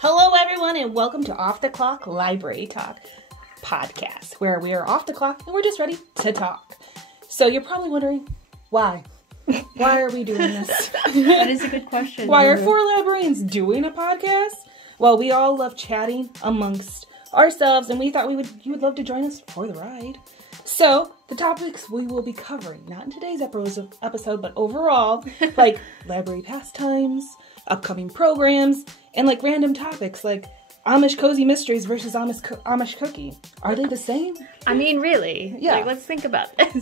Hello, everyone, and welcome to Off the Clock Library Talk podcast, where we are off the clock and we're just ready to talk. So you're probably wondering, why? Why are we doing this? That is a good question. Why are four librarians doing a podcast? Well, we all love chatting amongst ourselves, and we thought you would love to join us for the ride. So, the topics we will be covering, not in today's episode, but overall, like library pastimes, upcoming programs, and like random topics like Amish Cozy Mysteries versus Amish Cookie. Are they the same? I mean, really? Yeah. Like, let's think about this.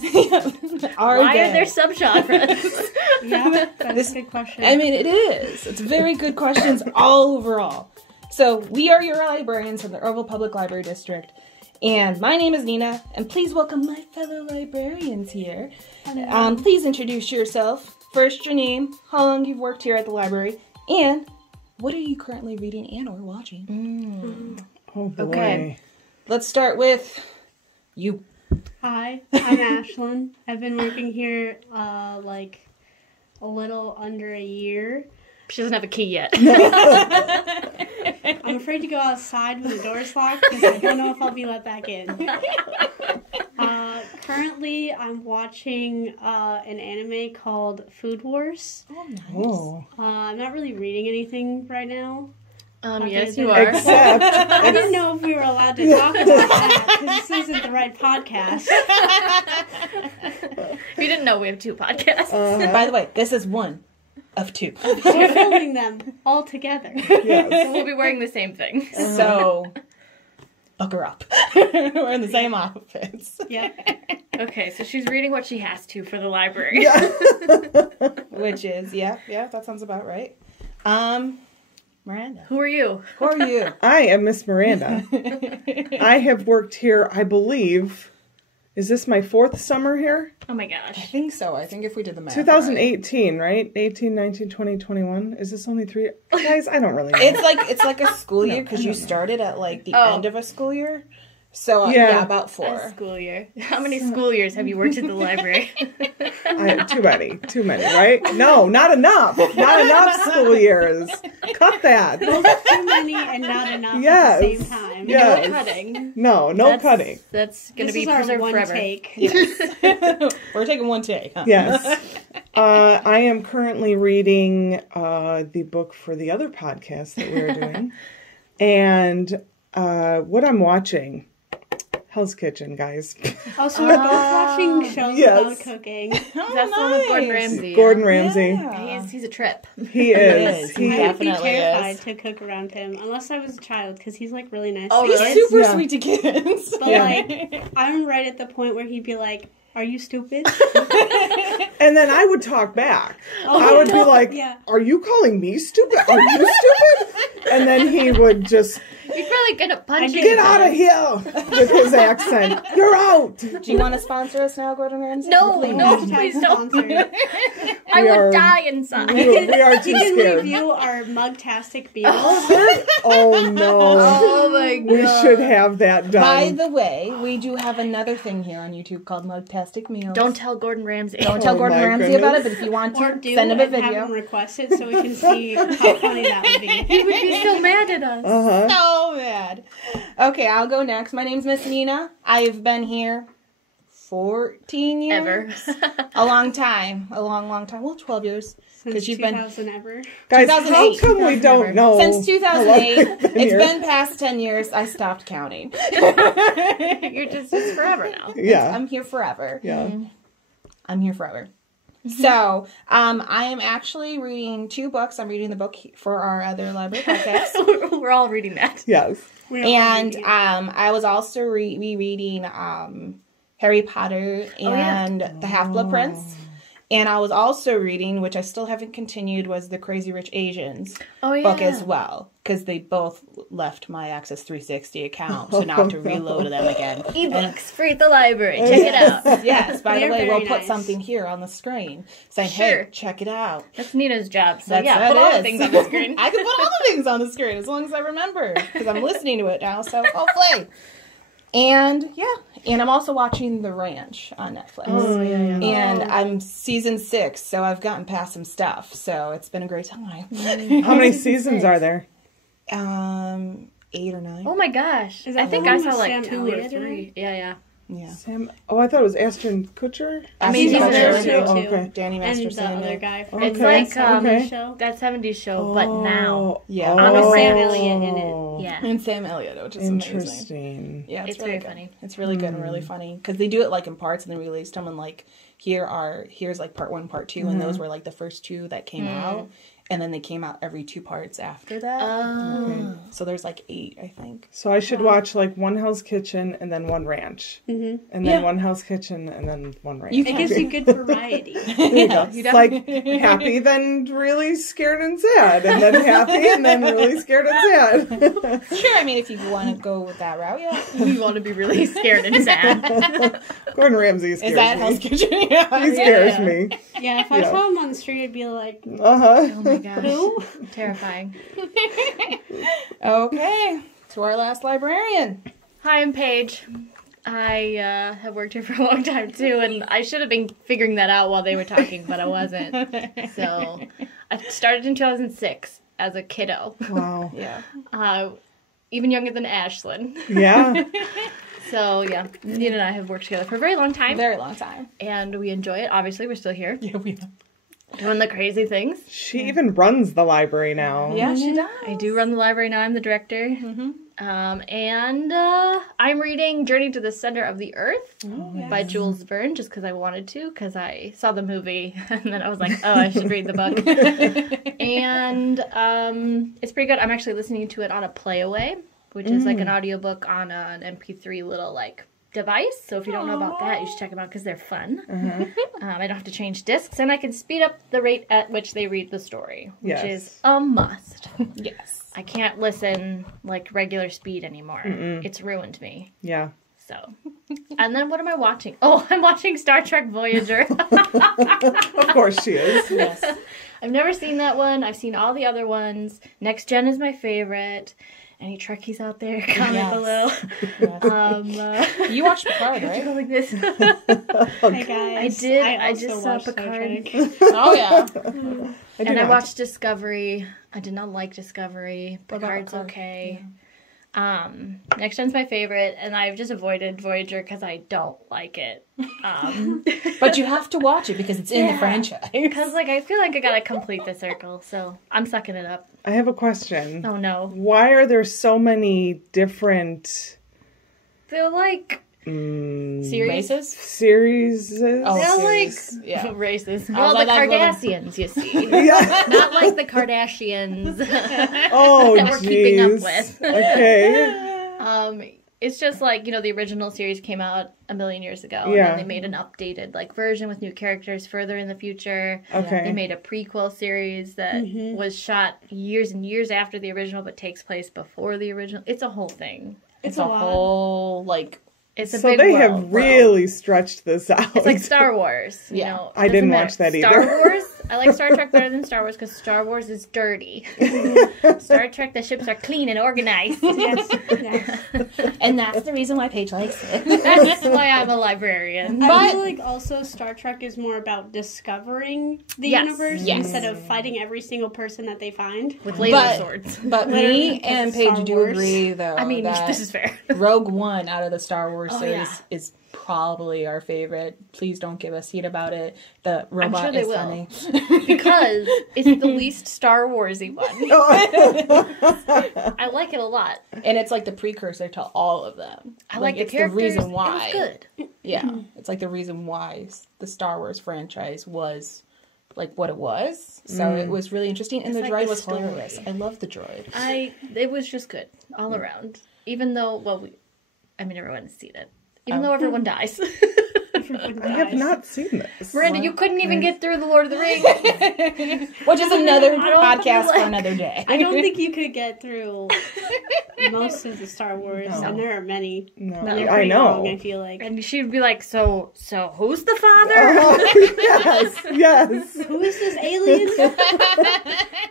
Why are there subgenres? Yeah, that's a good question. I mean, it is. It's very good questions all overall. So, we are your librarians from the Oroville Public Library District. And my name is Nina, and please welcome my fellow librarians here. Please introduce yourself. First, your name, how long you've worked here at the library, and what are you currently reading and or watching? Oh boy. Okay, let's start with you. Hi, I'm Ashlyn. I've been working here like a little under a year. She doesn't have a key yet. I'm afraid to go outside when the door's locked because I don't know if I'll be let back in. Currently, I'm watching an anime called Food Wars. Oh, nice. Oh. I'm not really reading anything right now. Yes, you are. Except, I didn't know if we were allowed to talk about that because this isn't the right podcast. If you didn't know, we have two podcasts. By the way, this is one of two. We're filming them all together. yes. So we'll be wearing the same thing. So, bucker up. We're in the same outfits. Yeah. Okay, so she's reading what she has to for the library. Which is, yeah, that sounds about right. Miranda. Who are you? Who are you? I am Miss Miranda. I have worked here, I believe, is this my fourth summer here? Oh my I gosh. think so. I think if we did the math. 2018, right? 18, 19, 20, 21. Is this only 3? Guys, I don't really know. It's like a school year because you started at like the end of a school year. So yeah, about A 4. school year. How many school years have you worked at the library? Too many, right? No, not enough. Not enough school years. Cut that. Both too many and not enough Yes. at the same time. Yes. No cutting. No cutting. That's going to This be is our preserved one forever. take. Yes. We're taking one take. Huh? Yes. I am currently reading the book for the other podcast that we're doing. And what I'm watching, Hell's Kitchen, guys. Oh, so we're both watching shows Yes. about cooking. That's the one with Gordon Ramsay. Gordon Ramsay. Yeah. He's a trip. He is. He I would be definitely terrified is. to cook around him, unless I was a child, because he's like really nice Oh, to He's really? kids. super Yeah. sweet to kids. But like, I'm right at the point where he'd be like, "Are you stupid?" And then I would talk back. Oh, I would be no. like, Yeah. "Are you calling me stupid? Are you stupid?" And then he would just He's probably going to punch you. get out of here with his accent. You're out. Do you want to sponsor us now, Gordon Ramsay? No, Please. no, Hashtag please don't. sponsored. I We would are- die inside. We are too You can scared. review our mugtastic beers. Oh no. Oh my god. We should have that done. By the way, we do have another thing here on YouTube called Mugtastic Meals. Don't tell Gordon Ramsay. Don't tell Oh Gordon my Ramsay goodness. about it, but if you want Or to, do send him a and have video. them request it so we can see how funny that would be. He would be so mad at us. Uh-huh. So bad. Okay, I'll go next. My name's Miss Nina. I've been here 14 years. Ever. A long time. A long time. Well, 12 years. Since you've been 2000 ever. Guys, how 2008. come we don't know? since 2008. how long we've been It's here? been past 10 years. I stopped counting. It's forever now. Yeah. I'm here forever. Yeah. I'm here forever. So, I am actually reading 2 books. I'm reading the book for our other library podcast. We're all reading that. Yes. We are And reading it. I was also rereading Harry Potter and the Half-Blood Prince. And I was also reading, which I still haven't continued, was the Crazy Rich Asians book as well. Because they both left my Access 360 account. So now I have to reload them again. Ebooks free at the library. Check it out. Yes, by the They're way, we'll very put nice. something here on the screen saying, Sure. hey, check it out. That's Nina's job. So That yeah, put all the is. things on the screen. I can put all the things on the screen as long as I remember. Because I'm listening to it now, so hopefully. And I'm also watching The Ranch on Netflix. Oh, yeah. And I'm season 6, so I've gotten past some stuff. So it's been a great time. How many seasons are there? 8 or 9. Oh my gosh. Is that I think the I one saw with like Sam 2 or Elliott in 3. Yeah. Yeah. I thought it was Ashton Kutcher. I mean, he's in there there too. Okay. Danny And the Masterson. other guy from It's Okay. like the show. that 70s show, but now. Yeah. With Sam Oh. Elliott in it. Yeah. And Sam Elliott, which is amazing. Interesting. Yeah, It's really very good. funny. It's really good and really funny because they do it like in parts and then released them and like here's like part 1, part 2, and those were like the first 2 that came out, and then they came out every 2 parts after that. Okay. So there's like 8, I think. So I should watch like one Hell's Kitchen and then one Ranch, and then Yeah. one Hell's Kitchen and then one Ranch. It gives you good variety. There you go. It's like happy, then really scared and sad, and then happy, and then really scared and sad. Sure, I mean if you want to go with that route, yeah. We want to be really scared and sad. Gordon Ramsay scares Is that me. Hell's Kitchen? Yeah. He scares me. Yeah, if I Yeah. saw him on the street, I'd be like, Uh-huh. Oh my gosh. who? Terrifying. Okay, to our last librarian. Hi, I'm Paige. I have worked here for a long time too, and I should have been figuring that out while they were talking, but I wasn't. So I started in 2006 as a kiddo, Wow. Yeah. even younger than Ashlyn. Yeah. So yeah, Nina and I have worked together for a very long time, Very long time. and we enjoy it. Obviously, we're still here Yeah, we know. doing the crazy things. She even runs the library now. Yeah, she does. I do run the library now. I'm the director. And I'm reading Journey to the Center of the Earth by Jules Verne, just because I wanted to, because I saw the movie, and then I was like, oh, I should read the book. And it's pretty good. I'm actually listening to it on a playaway, which is like an audiobook on an MP3 little, like, device. So if you don't know about that, you should check them out, because they're fun. I don't have to change discs, and I can speed up the rate at which they read the story, which Yes. is a must. Yes. I can't listen like regular speed anymore. It's ruined me. Yeah. So, and then what am I watching? Oh, I'm watching Star Trek Voyager. Of course she is. Yes. I've never seen that one. I've seen all the other ones. Next Gen is my favorite. Any Trekkies out there? Comment below. Yes. You watched Picard, right? Go like this. Hey guys. I also just saw watched Star Picard. Trek. Oh, yeah. And I watched Discovery. I did not like Discovery. What about Picard's Picard? okay. Next Gen's my favorite, and I've just avoided Voyager because I don't like it. But you have to watch it because it's in the franchise. Because like I feel like I gotta complete the circle, so I'm sucking it up. I have a question. Oh no, Why are there so many different they're like series. Races? series? Oh, They're series. like Yeah. races. I Well, was the like, Kardashians, you see, Yeah. not like the Kardashians. Oh, That we're keeping up jeez. with. Okay. It's just like, you know, the original series came out a million years ago, and Yeah. then they made an updated like version with new characters further in the future. Okay. They made a prequel series that was shot years and years after the original, but takes place before the original. It's a whole thing. It's a a lot. whole, like, It's a So big they world. have really stretched this out. It's like Star Wars. You Yeah. know, I Doesn't didn't matter. watch that Star either. Wars. I like Star Trek better than Star Wars because Star Wars is dirty. Star Trek, the ships are clean and organized. Yes. Yes. and that's the reason why Paige likes it. That's why I'm a librarian. I feel like also Star Trek is more about discovering the Yes. universe Yes. instead of fighting every single person that they find. With laser But- swords. But Literally, me because and it's Paige Star do Wars. agree, though, I mean, that this is fair. Rogue One out of the Star Wars Oh, series yeah. is probably our favorite. Please don't give us heat about it. The robot sure they is will. funny. Because it's the least Star Warsy one. I like it a lot. And it's like the precursor to all of them. I like the it's characters. the reason why. It was good. Yeah. It's like the reason why the Star Wars franchise was like what it was. So it was really interesting. And It's the like droid the was story. hilarious. I love the droid. It was just good all around. Even though, well, everyone's seen it. Even Oh. though everyone dies. I have not seen this. Miranda, you couldn't even get through the Lord of the Rings. Which is another I don't podcast like- for another day. I don't think you could get through most of the Star Wars, and there are many. No, They're I pretty know. long, I feel like. And she'd be like, so who's the father? Yes, yes. Who is this alien?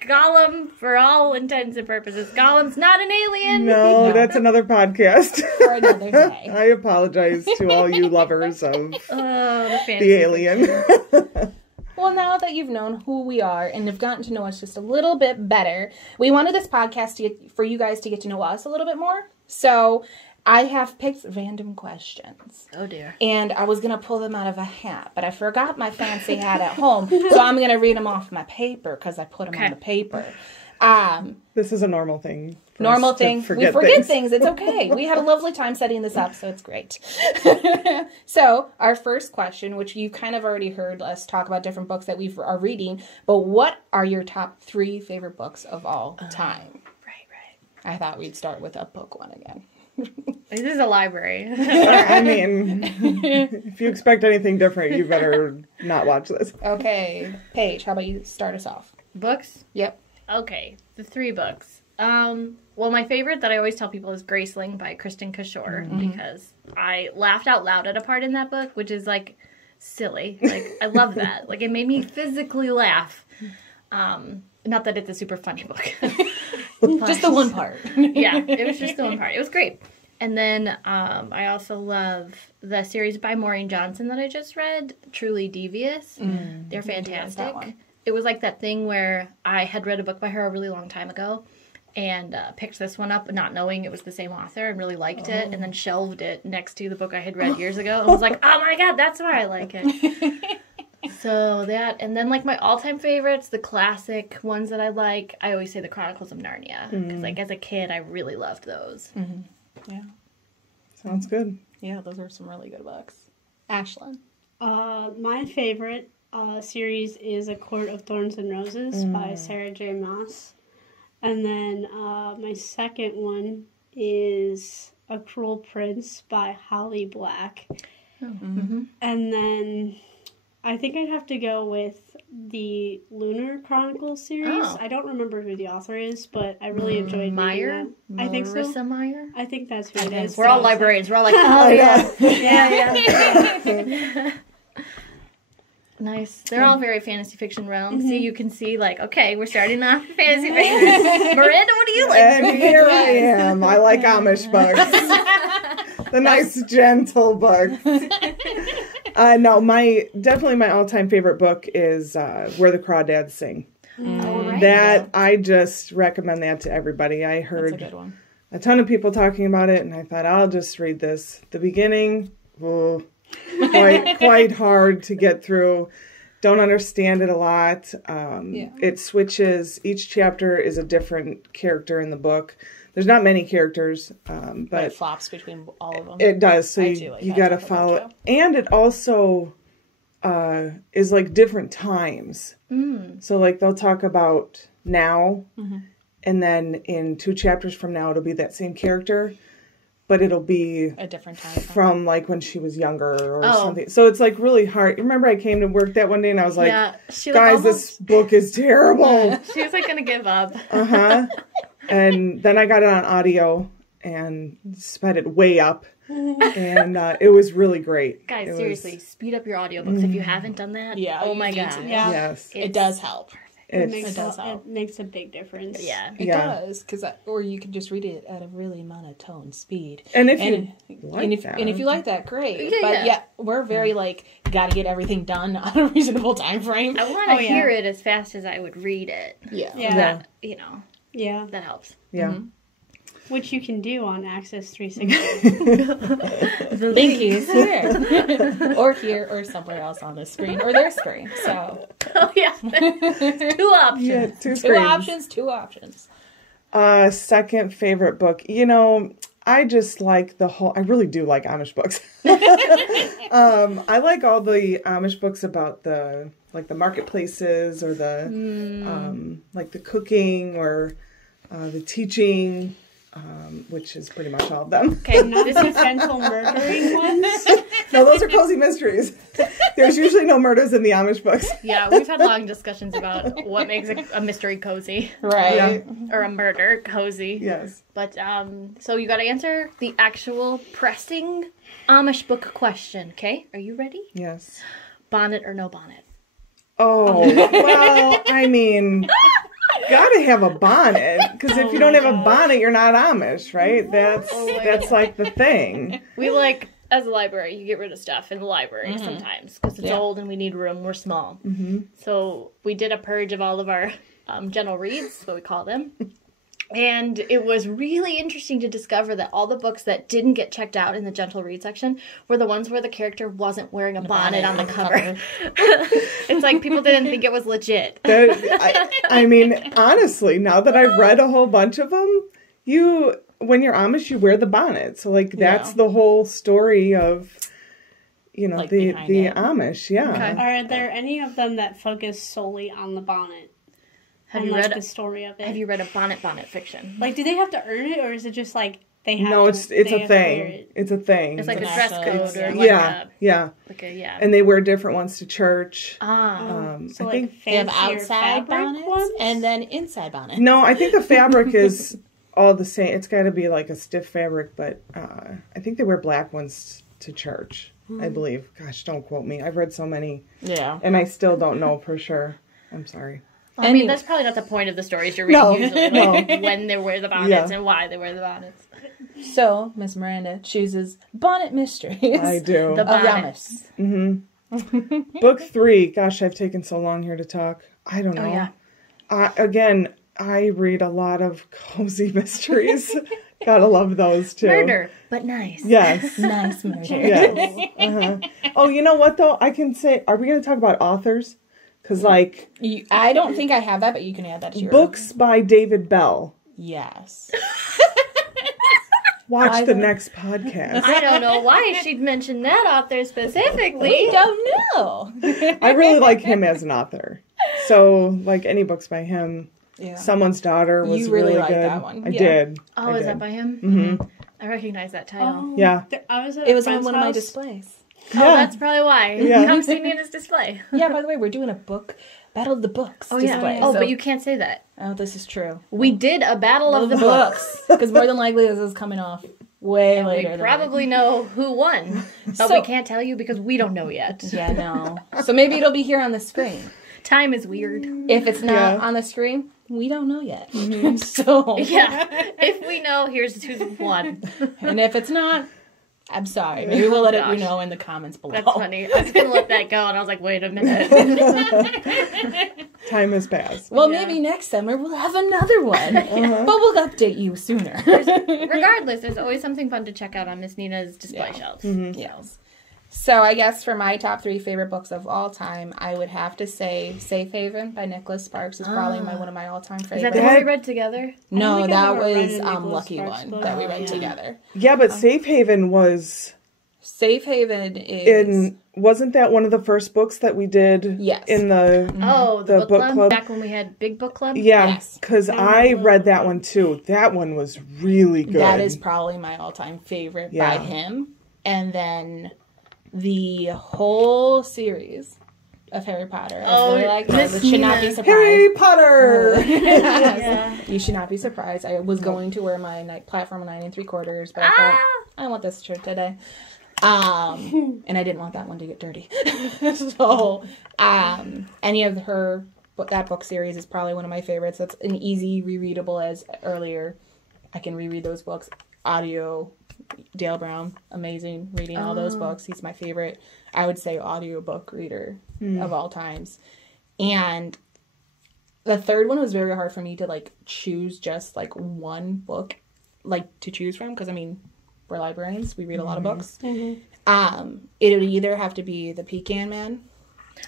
Gollum, for all intents and purposes. Gollum's not an alien. No, that's another podcast. For another day. I apologize to all you lovers of Oh, the fantasy. the alien. Well, now that you've known who we are and have gotten to know us just a little bit better, we wanted this podcast for you guys to get to know us a little bit more. So I have picked random questions. Oh, dear. And I was going to pull them out of a hat, but I forgot my fancy hat at home. So I'm going to read them off my paper because I put them on the paper. This is a normal thing. Normal thing. We forget things. It's okay. We had a lovely time setting this up, so it's great. So our first question, which you kind of already heard us talk about different books that we are reading, but what are your top 3 favorite books of all time? Right. I thought we'd start with a book one again. This is a library. I mean, if you expect anything different, you better not watch this. Okay. Paige, how about you start us off? Books? Yep. Okay, the 3 books. Well, my favorite that I always tell people is Graceling by Kristen Cashore, because I laughed out loud at a part in that book, which is, like, silly. Like, I love that. Like, it made me physically laugh. Not that it's a super funny book. Just the one part. Yeah, it was just the one part. It was great. And then I also love the series by Maureen Johnson that I just read, Truly Devious. They're fantastic. It was like that thing where I had read a book by her a really long time ago and picked this one up not knowing it was the same author and really liked it, and then shelved it next to the book I had read years ago. I was like, oh my god, that's why I like it. So that, and then like my all-time favorites, the classic ones that I like, I always say the Chronicles of Narnia, because like as a kid I really loved those. Yeah. Sounds good. Yeah, those are some really good books. Ashlyn? My favorite series is A Court of Thorns and Roses by Sarah J. Maas. And then my second one is A Cruel Prince by Holly Black. And then I think I'd have to go with the Lunar Chronicles series. Oh. I don't remember who the author is, but I really enjoyed Meyer? reading that. I think so. Marissa Meyer? I think that's who it is. We're all librarians. We're all like, oh yeah. Yeah. Nice. They're all very fantasy fiction realm. So you can see, like, okay, we're starting off fantasy fiction. Miranda, what do you like? And here I am. I like Amish books. The nice, gentle books. No, definitely my all-time favorite book is Where the Crawdads Sing. That, I just recommend that to everybody. I heard That's a good one. A ton of people talking about it, and I thought, I'll just read this. The beginning, quite hard to get through. Don't understand it a lot. It switches. Each chapter is a different character in the book. There's not many characters, but it flops between all of them. It does. So you got to follow it. And it also is like different times. So like they'll talk about now, and then in 2 chapters from now, it'll be that same character. But it'll be a different time from like when she was younger or something. So it's like really hard. Remember I came to work that one day and I was like, guys, this book is terrible. She was like going to give up. And then I got it on audio and sped it way up. And it was really great. Guys, seriously, speed up your audiobooks if you haven't done that. Yeah. Oh my god. Yes. It does help. It makes a big difference. Yeah. It does. Or you can just read it at a really monotone speed. And if you like that, great. But we're very like, got to get everything done on a reasonable time frame. I want to hear it as fast as I would read it. Yeah. That, that helps. Yeah. Which you can do on Access 360. The link is here. Or here, or somewhere else on the screen, or their screen. So. Oh, yeah. 2 options. Yeah, 2 screens. Two options. Second favorite book. I just like I really do like Amish books. I like all the Amish books about the marketplaces or like the cooking or the teaching. Which is pretty much all of them. Okay, not the gentle murdering ones. No, those are cozy mysteries. There's usually no murders in the Amish books. Yeah, we've had long discussions about what makes a mystery cozy. Right. Yeah. Or a murder cozy. Yes. But, so you gotta answer the actual pressing Amish book question, okay? Are you ready? Yes. Bonnet or no bonnet? Oh, well, I mean... Gotta have a bonnet, because if you don't have a bonnet, you're not Amish, right? That's like the thing. We as a library, you get rid of stuff in the library sometimes because it's old and we need room. We're small. So we did a purge of all of our general reads, what we call them. And it was really interesting to discover that all the books that didn't get checked out in the gentle read section were the ones where the character wasn't wearing a bonnet on the cover. It's like people didn't think it was legit. I mean, honestly, now that I've read a whole bunch of them, when you're Amish, you wear the bonnet. So, like, that's the whole story of, you know, like the Amish. Yeah. Okay. Are there any of them that focus solely on the bonnet? Have you read the story of it? Have you read a bonnet fiction? Like, do they have to earn it, or is it just like they have? No, it's a thing. It's a thing. It's like a dress code, or and they wear different ones to church. So I think they have outside bonnets and then inside bonnets. No, I think the fabric is all the same. It's got to be like a stiff fabric, but I think they wear black ones to church. I believe. Gosh, don't quote me. I've read so many. Yeah, and I still don't know for sure. I'm sorry. I mean, that's probably not the point of the stories you're reading usually. Like, when they wear the bonnets and why they wear the bonnets. So, Miss Miranda chooses Bonnet Mysteries. I do. The bonnets. Book 3. Gosh, I've taken so long here to talk. I don't know. Oh, yeah. Again, I read a lot of cozy mysteries. Gotta love those, too. Murder, but nice. Yes. Nice murder. Yes. Oh, you know what, though? I can say, are we going to talk about authors? Because, like... I don't think I have that, but you can add that to your... Books by David Bell. Yes. Watch the next podcast. I don't know why she'd mention that author specifically. We don't know. I really like him as an author. So, like, any books by him. Yeah. Someone's Daughter was you really liked good. That one. I did. Oh, is that by him? I recognize that title. Yeah. It was on one of my displays. Yeah. Oh, that's probably why. Yeah. Come see me in this display. Yeah, by the way, we're doing a book, Battle of the Books display. Oh, but you can't say that. Oh, this is true. We did a Battle of the Books. Because more than likely this is coming off way later. We probably know who won. But we can't tell you because we don't know yet. Yeah, no. So maybe it'll be here on the screen. Time is weird. If it's not on the screen, we don't know yet. So yeah. If we know, here's who's won. And if it's not, I'm sorry. Maybe we'll let you know in the comments below. That's funny. I was going to let that go, and I was like, wait a minute. Time has passed. Well, maybe next summer we'll have another one. But we'll update you sooner. Regardless, there's always something fun to check out on Miss Nina's display shelves. Yes. So I guess for my top 3 favorite books of all time, I would have to say Safe Haven by Nicholas Sparks is probably one of my all-time favorites. Is that the one we read together? No, that was Lucky One that we read together. Yeah, but Safe Haven was... Safe Haven is... Wasn't that one of the first books that we did in the the book club? Back when we had Big Book Club? Yeah, because I read that one too. That one was really good. That is probably my all-time favorite by him. And then... the whole series of Harry Potter. I really like those. It should not be surprised. Harry Potter! You should not be surprised. I was going to wear my platform 9 3/4, but I thought, I want this shirt today. And I didn't want that one to get dirty. So, any of that book series is probably one of my favorites. That's an easy rereadable as earlier. I can reread those books. Audio... Dale Brown, amazing reading all those books. He's my favorite, I would say, audiobook reader of all times. And the third one was very hard for me to choose just one book to choose from, because I mean, we're librarians, we read a lot of books. It would either have to be The Pecan Man,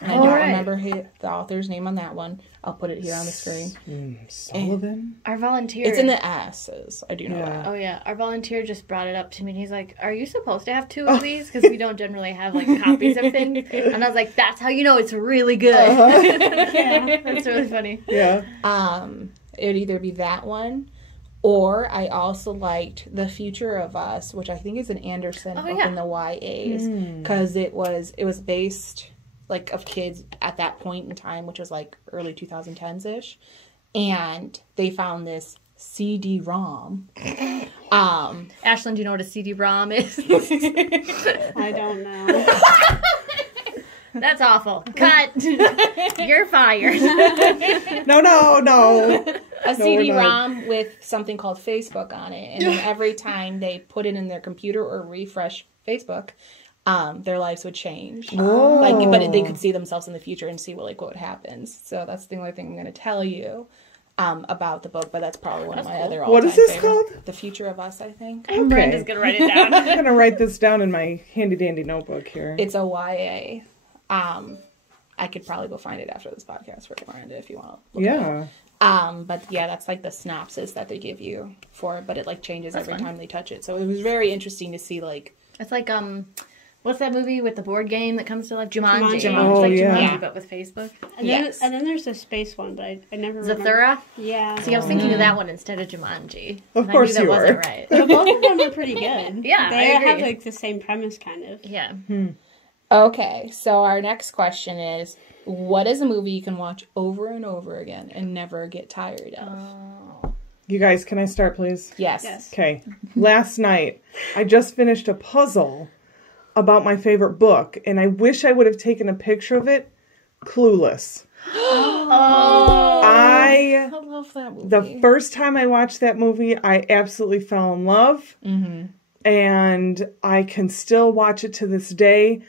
and I don't remember the author's name on that one. I'll put it here on the screen. Sullivan? Our volunteer... It's in the S's. I do know that. Oh, yeah. Our volunteer just brought it up to me, and he's like, are you supposed to have 2 of these? Because we don't generally have, copies of things. And I was like, that's how you know it's really good. Yeah, that's really funny. Yeah. It would either be that one, or I also liked The Future of Us, which I think is an Anderson book in the YAs, because it was based... of kids at that point in time, which was early 2010s-ish. And they found this CD-ROM. Ashlyn, do you know what a CD-ROM is? I don't know. That's awful. Cut. You're fired. No. A CD-ROM with something called Facebook on it. And then every time they put it in their computer or refresh Facebook, their lives would change. Whoa. Like, but they could see themselves in the future and see what happens. So that's the only thing I'm going to tell you about the book. But that's probably one of my other all-time What is this favorite. called? The Future of Us, I think. Okay. Brenda's gonna write it down. I'm going to write this down in my handy-dandy notebook here. It's a YA. I could probably go find it after this podcast for Miranda if you want to look it up. But yeah, that's like the synopsis that they give you for it, but it like changes every time they touch it. So it was very interesting to see like... It's like, what's that movie with the board game that comes to life? Jumanji. It's Oh, like yeah. Jumanji, but with Facebook. And then there's a space one, but I never remember. Zathura? Yeah. See, I was thinking of that one instead of Jumanji. Of And course I knew you that wasn't were. right. But both of them are pretty good. Yeah, They I agree. have like the same premise, kind of. Yeah. Okay, so our next question is, what is a movie you can watch over and over again and never get tired of? You guys, can I start, please? Yes. Yes. Okay. Last night, I just finished a puzzle about my favorite book, and I wish I would have taken a picture of it. Clueless. I love that movie. The first time I watched that movie, I absolutely fell in love. And I can still watch it to this day.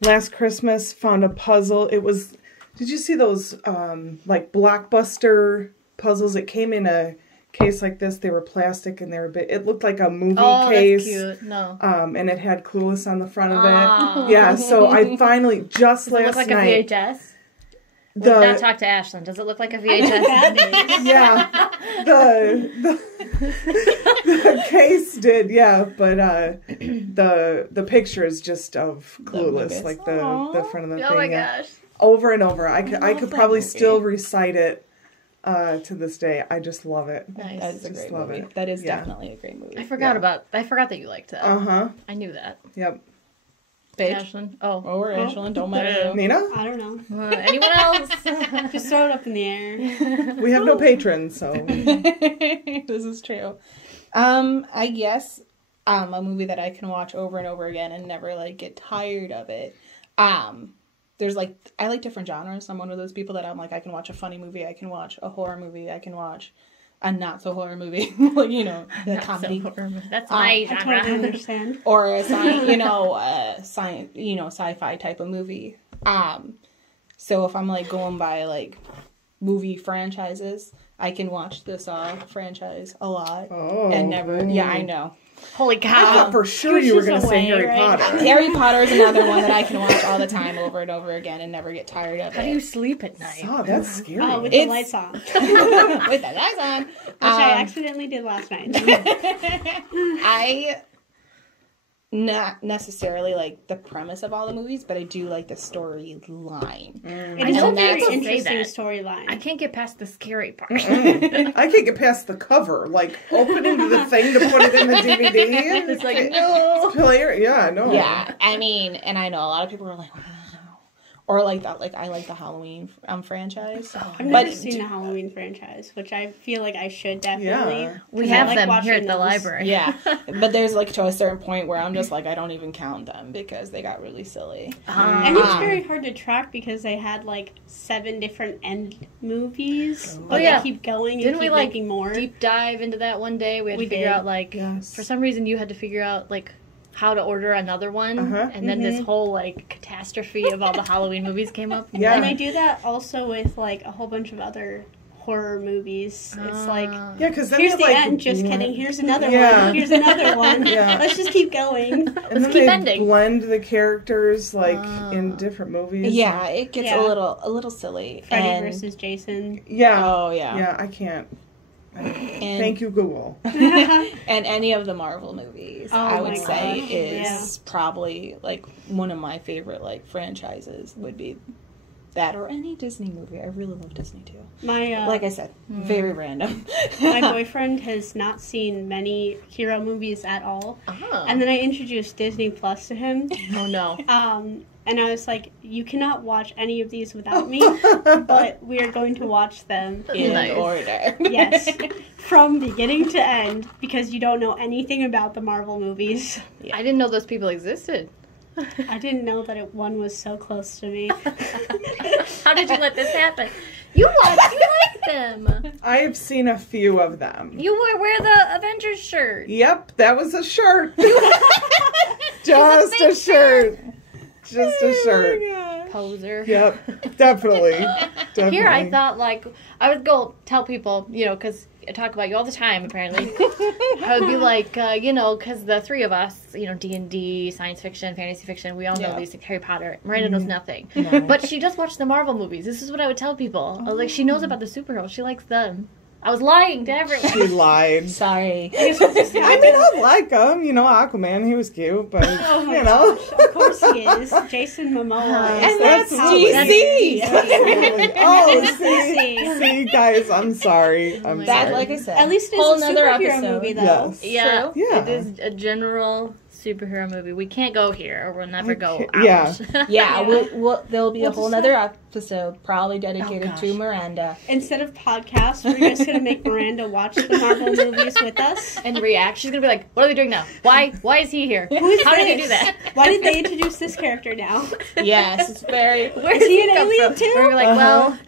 Last Christmas, found a puzzle. It was, did you see those like Blockbuster puzzles? It came in a case like this. They were plastic and they were big. It looked like a movie case. That's cute. No. And it had Clueless on the front of it. Yeah, so I finally, just Does it last look like night. a VHS? Not talk to Ashlyn. Does it look like a VHS? Yeah, the case did, yeah, but the picture is just of Clueless, like the front of the thing. Oh my yeah. gosh. Over and over. I could probably still recite it to this day. I just love it. Nice. That is a Just great love movie. it. That is Yeah. definitely a great movie. I forgot that you liked that. I knew that. Yep. Paige? Ashlyn. Oh. Or Ashlyn, don't matter who. Nina, I don't know. Anyone else? Just throw it up in the air. we have no patrons, so This is true. I guess a movie that I can watch over and over again and never like get tired of it. There's like, I like different genres. I'm one of those people that I'm like, I can watch a funny movie, I can watch a horror movie, I can watch a not so horror movie, like, you know, the comedy. That's my I genre. totally understand. Or a sci-fi type of movie. So if I'm like going by like movie franchises, I can watch the Saw franchise a lot and never. Yeah, I know. Holy I cow. thought for sure you were going to say away, Harry right? Potter. Harry Potter is another one that I can watch all the time, over and over again, and never get tired of it. How do you sleep at night? Oh, that's scary. Oh, with the lights on. Which with the lights on? I accidentally did last night. I not necessarily like the premise of all the movies, but I do like the storyline. It is know a very people say interesting that. storyline. I can't get past the scary part. I can't get past the cover, like opening the thing to put it in the DVD. It's like, no. Player, yeah, no. Yeah, I mean, and I know a lot of people are like, wow. Or like that, like I like the Halloween franchise. I've never seen the Halloween franchise, which I feel like I should definitely. Yeah. We 'cause I have like them here watching at the those. library. Yeah, but there's like to a certain point where I'm just like, I don't even count them because they got really silly. And it's very hard to track because they had like 7 different end movies, but yeah. they keep going and Didn't we keep like making more. deep dive into that one day? We had to figure did. out like, Yes. for some reason you had to figure out like how to order another one, and then this whole like catastrophe of all the Halloween movies came up. Yeah. And they do that also with like a whole bunch of other horror movies. It's like, Yeah, because then here's they, the like, end, just kidding. Here's another Yeah. one. Here's another one. Yeah. Let's just keep going. And then keep they ending. blend the characters like in different movies. Yeah, it gets Yeah. a little silly. Freddy and, versus Jason. Yeah. Oh yeah. Yeah, I can't. And, Thank you, Google. And any of the Marvel movies, Oh I would my say gosh, is probably like one of my favorite like franchises would be that, or any Disney movie. I really love Disney too. My Like I said, very random. my boyfriend has not seen many hero movies at all. Oh. And then I introduced Disney Plus to him. Oh no. And I was like, you cannot watch any of these without me, but we are going to watch them In Nice. order. yes, from beginning to end, because you don't know anything about the Marvel movies. I didn't know those people existed. I didn't know that one was so close to me. How did you let this happen? You like them. I have seen a few of them. You wear the Avengers shirt. Yep, that was a shirt. Just a shirt. Just a shirt. Poser. Yep, definitely. Here I thought, like, I would go tell people, you know, because I talk about you all the time, apparently. I would be like, you know, because the three of us, you know, D&D, science fiction, fantasy fiction, we all know these, like, Harry Potter. Miranda knows nothing. No. But she just watched the Marvel movies. This is what I would tell people. I was like, she knows about the superheroes. She likes them. I was lying to everyone. She lied. Sorry. I mean, I like him. You know, Aquaman, he was cute, but, you know. Gosh, of course he is. Jason Momoa. And that's DC. Oh, see, guys, I'm sorry. I'm That, sorry. like I said, At least it's whole a nother superhero episode. movie, though. Yes. Yeah, Yeah. it is a general superhero movie. We can't go here, or we'll never go out. Yeah. Yeah, there'll be a whole nother episode probably dedicated gosh. to Miranda. Instead of podcasts, we're just going to make Miranda watch the Marvel movies with us. And react. She's gonna be like, "What are they doing now? Why is he here? How did he do that? Why did they introduce this character now? Yes, it's very... Where Is did he he an come alien from?" too? We're like, well,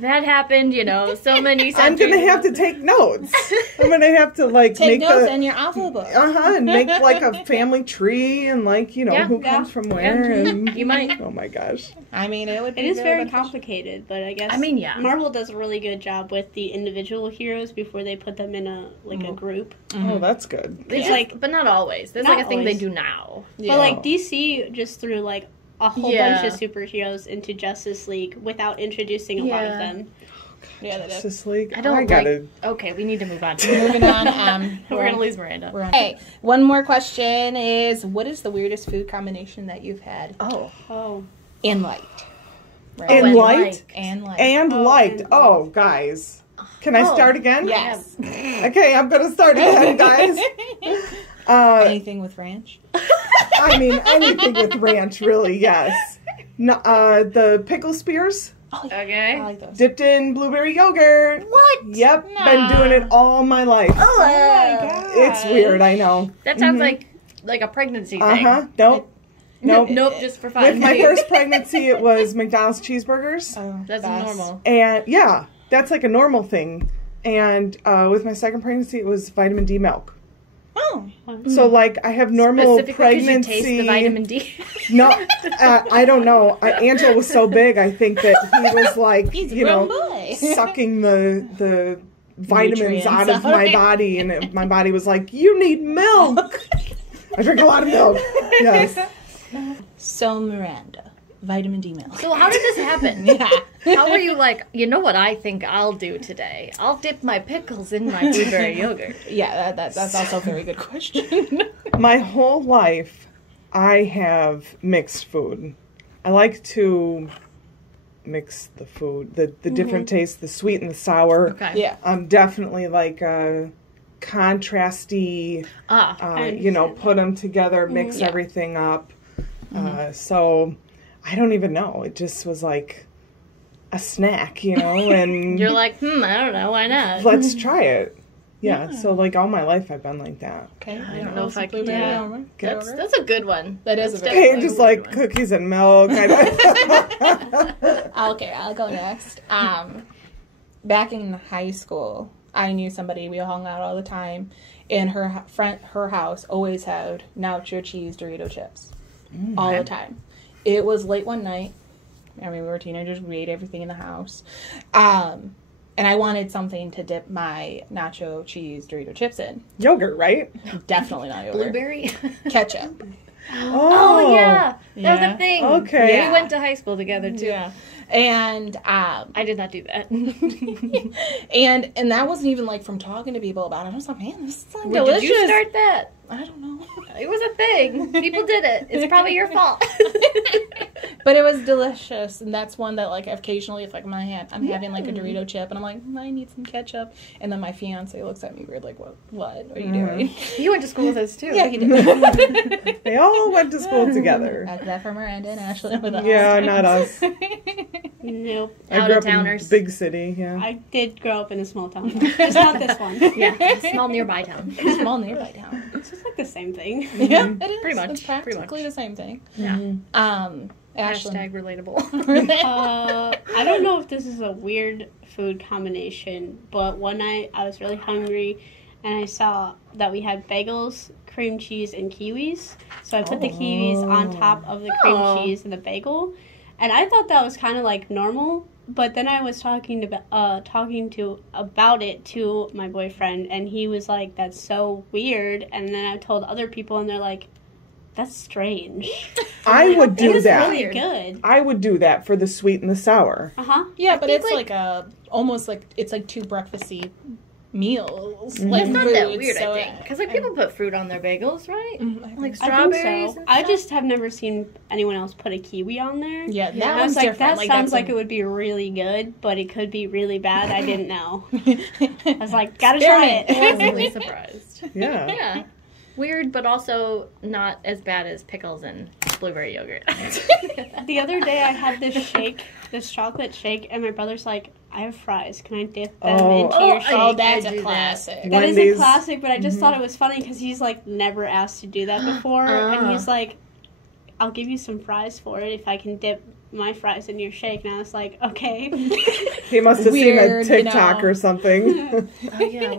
that happened. You know, so many. I'm going to have to take notes. I'm going to have to, like, Take make notes a... in your alpha book. and make, like, a family tree and, like, you know, who comes from where. And You might. Oh, my gosh. I mean, it would be It is very beneficial. complicated, but I guess yeah. Marvel does a really good job with the individual heroes before they put them in a group. Oh, that's good. It's like, but not always. There's Not like a thing always. they do now. Yeah. But like DC just threw like a whole Yeah. bunch of superheroes into Justice League without introducing a lot of them. Yeah, that is. Justice League. I don't gotta... Okay, we need to move on. Moving on. We're gonna lose Miranda. Okay, one more question is, what is the weirdest food combination that you've had Oh. and liked? Right? And liked? And liked. And Oh, liked. and Oh, guys. Can I start again? Yes. Okay, I'm going to start again, guys. Anything with ranch? I mean, anything with ranch, really, yes. No, the pickle spears, Okay. I like those. dipped in blueberry yogurt. What? Yep, No. been doing it all my life. Oh my god. It's weird, I know. That sounds like a pregnancy thing. Nope. Nope. Nope, just for fun. With my first pregnancy, it was McDonald's cheeseburgers. Oh, That's normal. And yeah, that's like a normal thing. And with my second pregnancy, it was vitamin D milk. Oh. So like I have normal Specifically 'cause pregnancy. you taste the vitamin D. No, I don't know. Angela was so big, I think that he was like, He's a you know, grown boy. sucking the vitamins Nutrients out of my body, and my body was like, "You need milk." I drink a lot of milk. Yes. So Miranda, vitamin D milk. So how did this happen? Yeah. How were you like, you know what I think I'll do today? I'll dip my pickles in my blueberry yogurt. Yeah, that's also a very good question. My whole life, I have mixed food. I like to mix the food, the different tastes, the sweet and the sour. Okay. Yeah. I'm definitely like contrasty. You know, put them together, mix everything up. So I don't even know. It just was like a snack, you know, and You're like, I don't know, why not? let's try it. Yeah. So like all my life I've been like that. Okay. I don't know if I can. Blueberry Yeah. over. That's a good one. That is a very Okay, definitely just a like good one. cookies and milk. Okay, I'll go next. Back in high school, I knew somebody, we hung out all the time, and her house always had nacho cheese Dorito chips. All the time. It was late one night. I mean, we were teenagers. We ate everything in the house. And I wanted something to dip my nacho cheese Dorito chips in. Yogurt, right? Definitely not yogurt. Blueberry? Ketchup. Oh, yeah. That was a thing. Okay. We went to high school together, too. Yeah. And I did not do that. and that wasn't even like from talking to people about it. I was like, man, this is like Did delicious. you start that? I don't know. It was a thing. People did it. It's probably your fault. But it was delicious, and that's one that like occasionally, if like I'm having like a Dorito chip, and I'm like, I need some ketchup, and then my fiance looks at me weird, like, what are you doing? You went to school with us, too. Yeah, he did. They all went to school together. Except for Miranda and Ashley with us. Yeah, not us. Nope. I grew up Out-of-towners. in big city. Yeah. I did grow up in a small town. Just not this one. Yeah, small nearby town. Small nearby town. It's just like the same thing. Yeah, it is. Pretty much, It's pretty practically much. the same thing. Yeah. Ashley. Hashtag relatable. I don't know if this is a weird food combination, but one night I was really hungry and I saw that we had bagels, cream cheese and kiwis. So I put the kiwis on top of the cream cheese and the bagel. And I thought that was kind of like normal. But then I was talking about it to my boyfriend, and he was like, "That's so weird." And then I told other people, and they're like, "That's strange." I would do that. Really good. I would do that for the sweet and the sour. Yeah, but it's like almost like it's like 2 breakfasty meals. It's not that weird, I think. Because like people put fruit on their bagels, right? Like strawberries. I think so. I just have never seen anyone else put a kiwi on there. Yeah, that I was one's like, different. that sounds like it would be really good, but it could be really bad. I didn't know. I was like, gotta try it. Pleasantly surprised. Yeah. Yeah. Weird, but also not as bad as pickles and blueberry yogurt. The other day I had this chocolate shake, and my brother's like, "I have fries. Can I dip them into your shake?" Oh, that's I a do classic. That is a classic, but I just thought it was funny because he's like never asked to do that before, and he's like, "I'll give you some fries for it if I can dip my fries in your shake." And I was like, "Okay." He must have Weird, seen a TikTok or something. Oh yeah,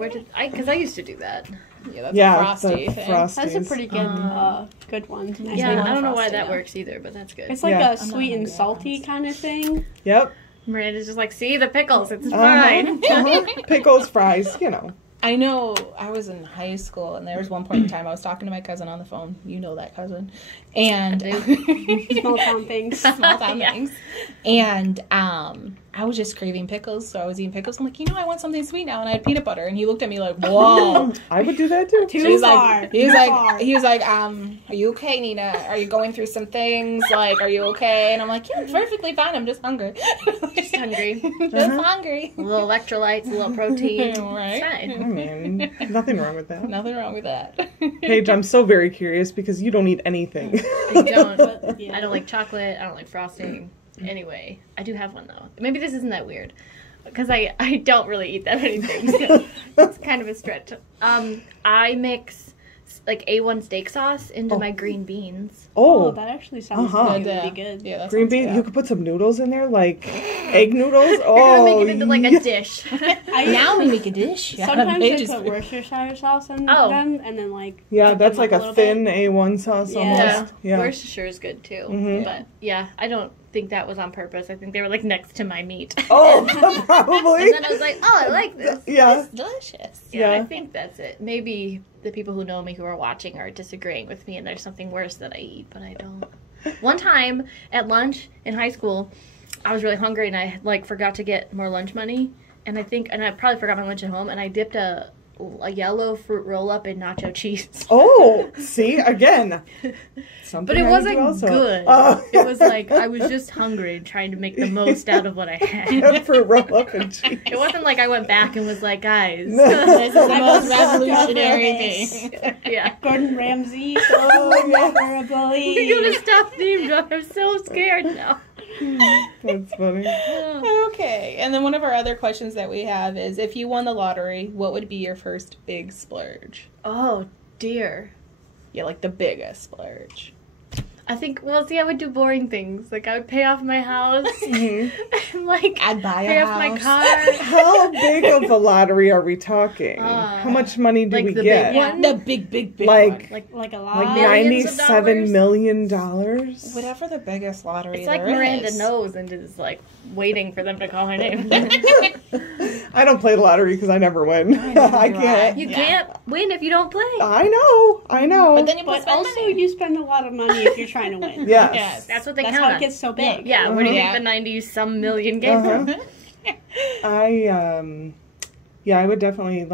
because I used to do that. Yeah, that's a frosty thing. Frosties. That's a pretty good one. Yeah, I don't know why frosty, that yeah. works either, but that's good. It's like Yeah. a sweet and salty kind of thing. Yep. Miranda's just like, see the pickles, it's fine. Pickles, fries, you know. I know I was in high school, and there was one point in time I was talking to my cousin on the phone. You know that cousin. And Small town things. Small town things. And I was just craving pickles, so I was eating pickles. I'm like, I want something sweet now, and I had peanut butter. And he looked at me like, whoa. I would do that too. Too He was far. like, are you okay, Nina? Are you going through some things? Like, are you okay? And I'm like, yeah, I'm perfectly fine. I'm just hungry. Just hungry. Just hungry. A little electrolytes, a little protein. Right. It's I fine. mean, nothing wrong with that. Nothing wrong with that. Paige, I'm so very curious because you don't eat anything. I don't. But, yeah. I don't like chocolate. I don't like frosting. Anyway, I do have one though. Maybe this isn't that weird. Because I don't really eat that many things. So it's kind of a stretch. I mix like A1 steak sauce into my green beans. Oh, that actually sounds Uh-huh. really good. Yeah, that Green sounds bean. good. You could put some noodles in there, like egg noodles. You're gonna Oh, make it into like a dish. Now we make a dish. Sometimes I put Worcestershire sauce in them, and then like yeah, cook that's them like up a little thin bit. A1 sauce Yeah. almost. Yeah. Worcestershire is good too. But yeah, I don't think that was on purpose. I think they were like next to my meat. Oh, probably. And then I was like, oh, I like this. Yeah. delicious. Yeah, Yeah. I think that's it. Maybe the people who know me who are watching are disagreeing with me and there's something worse that I eat, but I don't. One time at lunch in high school, I was really hungry and I like forgot to get more lunch money. And I probably forgot my lunch at home and I dipped a yellow fruit roll up in nacho cheese. Oh, see, again. Something But it I wasn't do also. good. Oh. It was like I was just hungry and trying to make the most out of what I had. For roll up and cheese. It wasn't like I went back and was like, guys, This is the most revolutionary thing. yeah. Gordon Ramsay. Oh, never believe. You're gonna stop name drop. I'm so scared now. That's funny. Okay, and then one of our other questions that we have is, if you won the lottery, what would be your first big splurge? Oh dear. Yeah, like the biggest splurge. I think, I would do boring things. Like, I would pay off my house. And, like, I'd buy pay a off my house. car. How big of a lottery are we talking? How much money do like we the get? big one? The big Like- one. Like a lot. Like Millions of $97 million? Whatever the biggest lottery It's like there Miranda is. knows and is, like, waiting for them to call her name. I don't play the lottery because I never win. I can't. You can't win if you don't play. I know. But then you But spend also, money. you spend a lot of money if you're trying to win. Yes. Yes. That's what they That's count how on. it gets so big. Yeah, where do you Yeah. think the 90-some million came from? I would definitely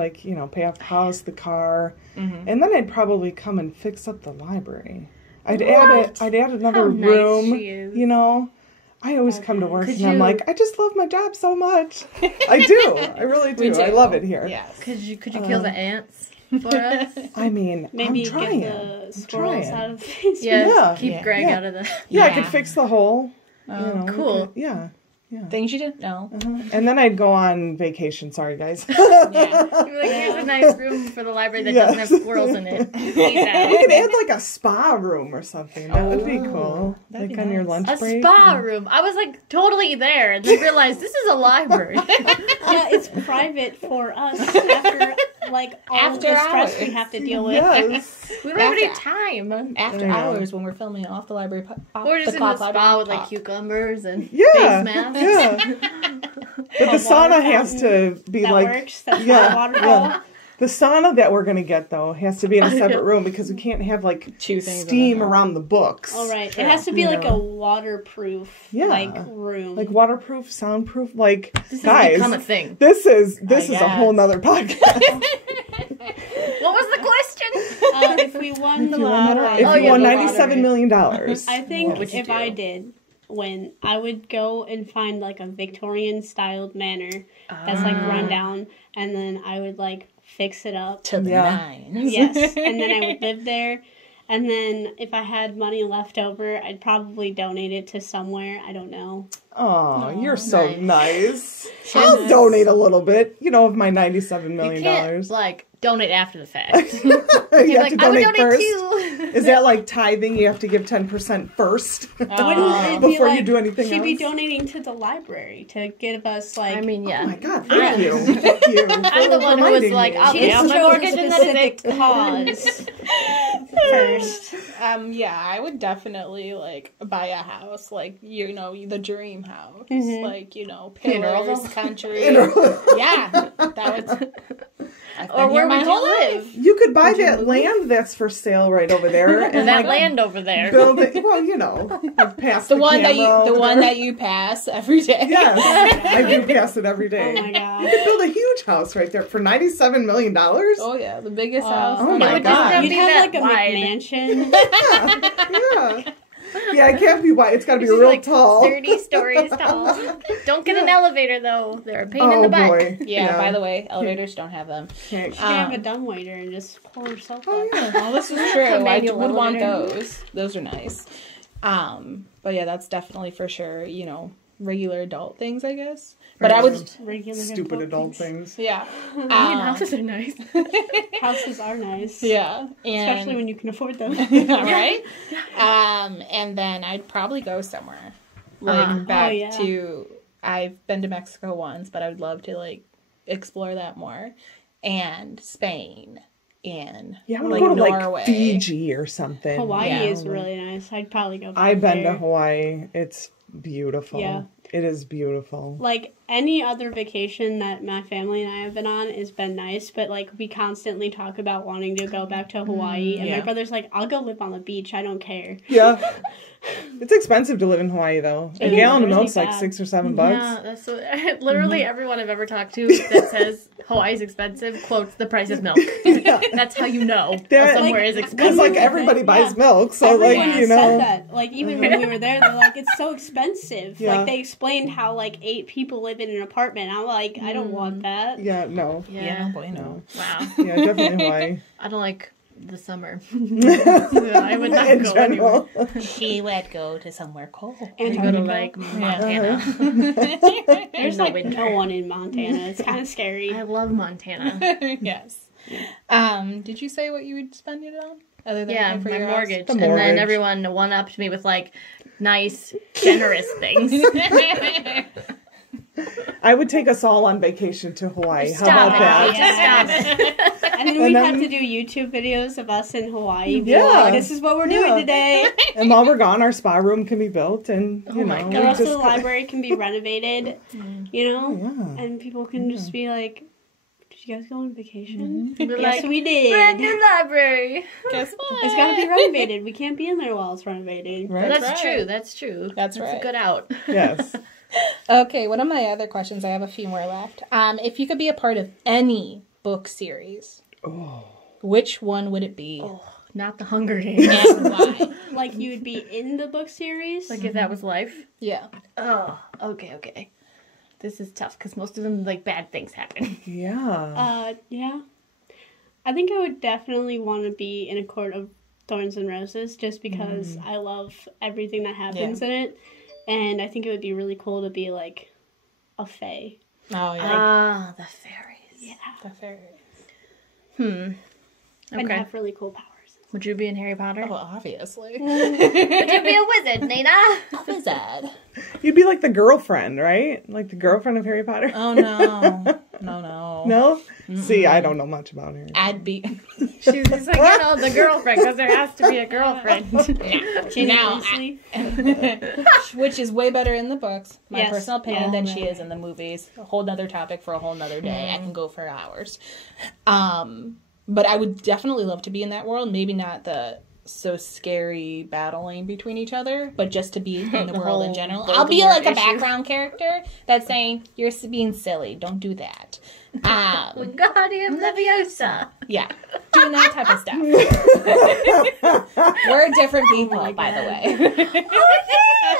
pay off the house, the car, and then I'd probably come and fix up the library. I'd add another How nice room. she is. You know, I always come to work Could and I'm you- like, I just love my job so much. I do. I really do. We do. I love it here. Yes. Could you kill the ants for us? I mean, Maybe I'm trying. get the squirrels out of the basement. Yes, Yeah. keep Yeah. Greg Yeah. out of the... Yeah, I Yeah. cool. Cool. Yeah. Things you didn't know. And then I'd go on vacation. Sorry, guys. You're like, here's a nice room for the library that doesn't have squirrels in it. Peace out. You could add like a spa room or something. That would be cool. That'd Like be on your nice. lunch A break. spa room. I was like totally there and then realized this is a library. Yeah, it's private for us after like all of the stress we have to deal with. Yes. We don't have any time. After I know. hours when we're filming off the library. We're just in the spa library with like talk. cucumbers and Yeah. face masks. Yeah. But the sauna has to be That like works. That's yeah, waterfall. yeah. The sauna that we're gonna get though has to be in a separate room because we can't have like Two things in steam there. around the books. All right. It has to be like a waterproof like room. Like waterproof, soundproof. Like This has guys, become a thing. this is a guess. whole nother podcast. What was the question? If we won the If lottery, you won the $97 million, I think What would you if do? I did win, I would go and find like a Victorian styled manor that's like run down, and then I would like fix it up. To the nines. Yes, and then I would live there. And then if I had money left over, I'd probably donate it to somewhere. I don't know. oh, you're so nice. nice. I'll donate a little bit, of my $97 You million. can't like donate after the fact. You You're have like, to I would donate donate first. too. Is that like tithing? You have to give 10% first Wouldn't it be before you like do anything she'd else? be donating to the library to give us like. I mean, yeah. Oh my God, thank you. Thank you. I'm the one who was like, I'll she pay off just my chose mortgage a and that is specific it. cause first. Yeah, I would definitely like buy a house, like the dream house, like Funeral pillars, home. country. Yeah, that would. Or where would you live? You could buy that land that's for sale right over there, and That like land over there. build it. Well, past The the one that camera you, the over one there. that you pass every day. Yes, I do pass it every Oh day. my You god. could build a huge house right there for $97 million. Oh yeah, the biggest house. Oh my It would just God. have to You'd be have that like a wide. McMansion. Yeah. Yeah, it can't be wide. It's got to be This is real like tall. 30 stories tall. Don't get an elevator though. They're a pain in Oh the butt. boy. Yeah, by the way, elevators don't have them. Can't- You can have a dumbwaiter and just pull herself up. Oh yeah. Oh, this is true. I manual would want elevator. those. Those are nice. But yeah, that's definitely for sure, regular adult things, I guess. But I would, Regular Stupid adult things. yeah. I mean, houses are nice. Houses are nice. Yeah. And, Especially when you can afford them. right? And then I'd probably go somewhere. Like back Oh, yeah. to, I've been to Mexico once, but I would love to like explore that more. And Spain. And Yeah, I want like to go to Norway. like Fiji or something. Hawaii Yeah. is really nice. I'd probably go back I've been there. to Hawaii. It's beautiful. Yeah. It is beautiful. Like, any other vacation that my family and I have been on has been nice, but, like, we constantly talk about wanting to go back to Hawaii, and yeah. my brother's like, I'll go live on the beach, I don't care. Yeah. It's expensive to live in Hawaii, though. A It is gallon of really milk's like bad. $6 or $7. Yeah, that's what, literally everyone I've ever talked to that says Hawaii's expensive quotes the price of milk. That's how you know That- somewhere is Because expensive. like everybody buys milk, so Everyone like has said that. Like, even when we were there, they're like, it's so expensive. Yeah. Like, they explained how, like, 8 people live in an apartment. I'm like, I don't want that. Yeah, no. Yeah, boy, no. Wow. Yeah, definitely Hawaii. I don't like the summer. I would not In go anywhere. general. She would go to somewhere cold. I go to like Montana. There's, the like, winter. no one in Montana. It's kind of scary. I love Montana. Yes. Did you say what you would spend it on? Other than Yeah, paying for my your mortgage. The And then mortgage. everyone one-upped me with like nice, generous things. I would take us all on vacation to Hawaii. How Stop about it. that? Yeah. Stop it. And then we'd then- have to do YouTube videos of us in Hawaii. Be Yeah. like, this is what we're doing Yeah. today. And while we're gone, our spa room can be built, and you my know, The God. rest of just the library can be renovated, you know? Yeah. And people can just be like, did you guys go on vacation? We're Yes, like, we did. brand new library. Guess what? It's got to be renovated. We can't be in there while it's renovated. Right? That's right. true. That's true. That's a right. good out. Yes. Okay, one of my other questions, I have a few more left. If you could be a part of any book series, which one would it be? Oh, not the Hunger Games. And why? Like, you would be in the book series? Like if that was life. Yeah. Oh, okay. This is tough because most of them like bad things happen. Yeah. Yeah. I think I would definitely want to be in A Court of Thorns and Roses just because I love everything that happens in it. And I think it would be really cool to be like a fae. Oh yeah. Ah, the fairies. Yeah. The fairies. And Okay. have really cool powers. Would you be in Harry Potter? Oh, obviously. Would you be a wizard, Nina? Wizard. You'd be like the girlfriend, right? Like the girlfriend of Harry Potter. Oh no. No. No? See, I don't know much about Harry Potter. I'd be. She's just like, the girlfriend, because there has to be a girlfriend. Now, which is way better in the books, my Yes. personal opinion, Yeah. than she is in the movies. A whole nother topic for a whole nother day. I can go for hours. But I would definitely love to be in that world. Maybe not the so scary battling between each other, but just to be in the world in general. I'll be like a background character that's saying, you're being silly. Don't do that. Wingardium Leviosa. Yeah, doing that type of stuff. We're different people, by the way.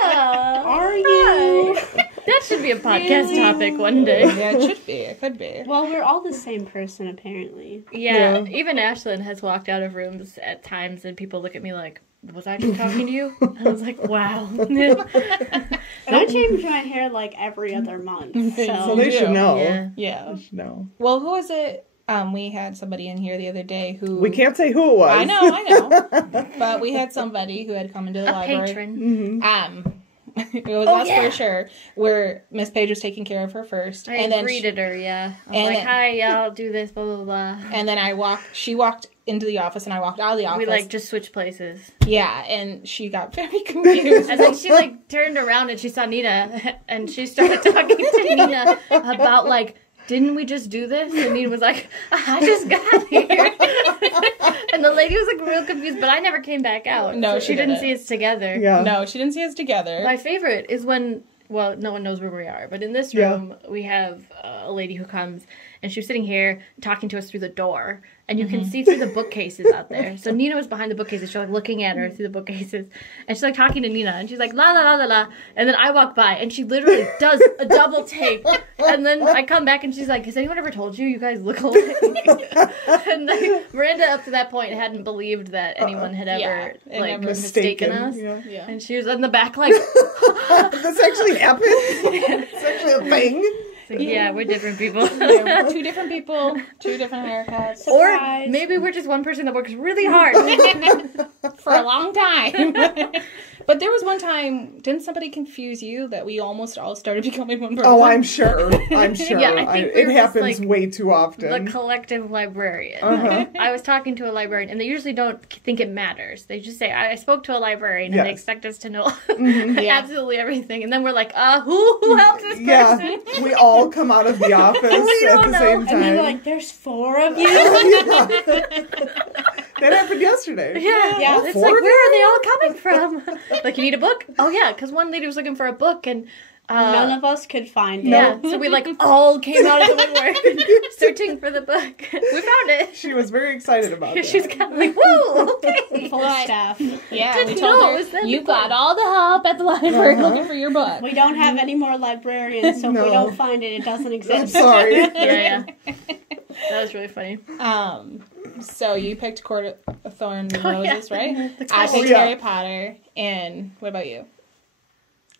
Are you? That should be a podcast topic one day. Yeah, it should be. It could be. Well, we're all the same person, apparently. Yeah, even Ashlyn has walked out of rooms at times and people look at me like, was I just talking to you? And I was like, wow. And I change my hair like every other month. So they should know. Yeah. Yeah. They should know. Well, who was it? We had somebody in here the other day who... We can't say who it was. I know. But we had somebody who had come into the A library. patron. It was us for sure. Where Miss Page was taking care of her first. I and then greeted her, yeah. I was and like, then- hi, yeah, I'll do this, blah, blah, blah. And then she walked into the office and I walked out of the office. We, like, just switched places. Yeah, and she got very confused. And then she, like, turned around and she saw Nina, and she started talking to Nina about, like, didn't we just do this? And Nina was like, I just got here. And the lady was, like, real confused, but I never came back out. No, so she didn't didn't. see us together. Yeah. No, she didn't see us together. My favorite is when, well, no one knows where we are, but in this room, we have a lady who comes, and she was sitting here talking to us through the door, and you can see through the bookcases out there. So Nina was behind the bookcases. She's like looking at her through the bookcases, and she's like talking to Nina, and she's like la la la la la. And then I walk by, and she literally does a double take, and then I come back, and she's like, "Has anyone ever told you guys look alike?" And like, Miranda, up to that point, hadn't believed that anyone had ever like mistaken us. Yeah. And she was in the back like, This actually happened? It's actually a thing? like, "Yeah, we're different people." We're two different people, two different haircuts. Or maybe we're just one person that works really hard. For a long time. But there was one time, didn't somebody confuse you that we almost all started becoming one person? Oh, I'm sure. I'm sure. Yeah, I think we it were just, happens like, way too often. The collective librarian. Uh-huh. I was talking to a librarian, and they usually don't think it matters. They just say, I spoke to a librarian, and they Yes. expect us to know Yeah. absolutely everything. And then we're like, who helped this person? Yeah, we all come out of the office at don't the know. same And time. they're like, there's 4 of you? That happened yesterday. Yeah. It's 4 like, of where are they all coming from? Like, you need a book? Oh, yeah, because one lady was looking for a book, and... None of us could find it. Yeah, so we like all came out of the woodwork searching for the book. We found it. She was very excited about that. She's kind of like, whoa, okay. Full of staff. Yeah, we Didn't told know her, it was them you before." got all the help at the library looking for your book. We don't have any more librarians, so if No. we don't find it, it doesn't I'm exist. sorry. Yeah. That was really funny. So you picked Court of Thorns and Oh, yeah. Roses, right? The I couple. picked Yeah. Harry Potter. And what about you?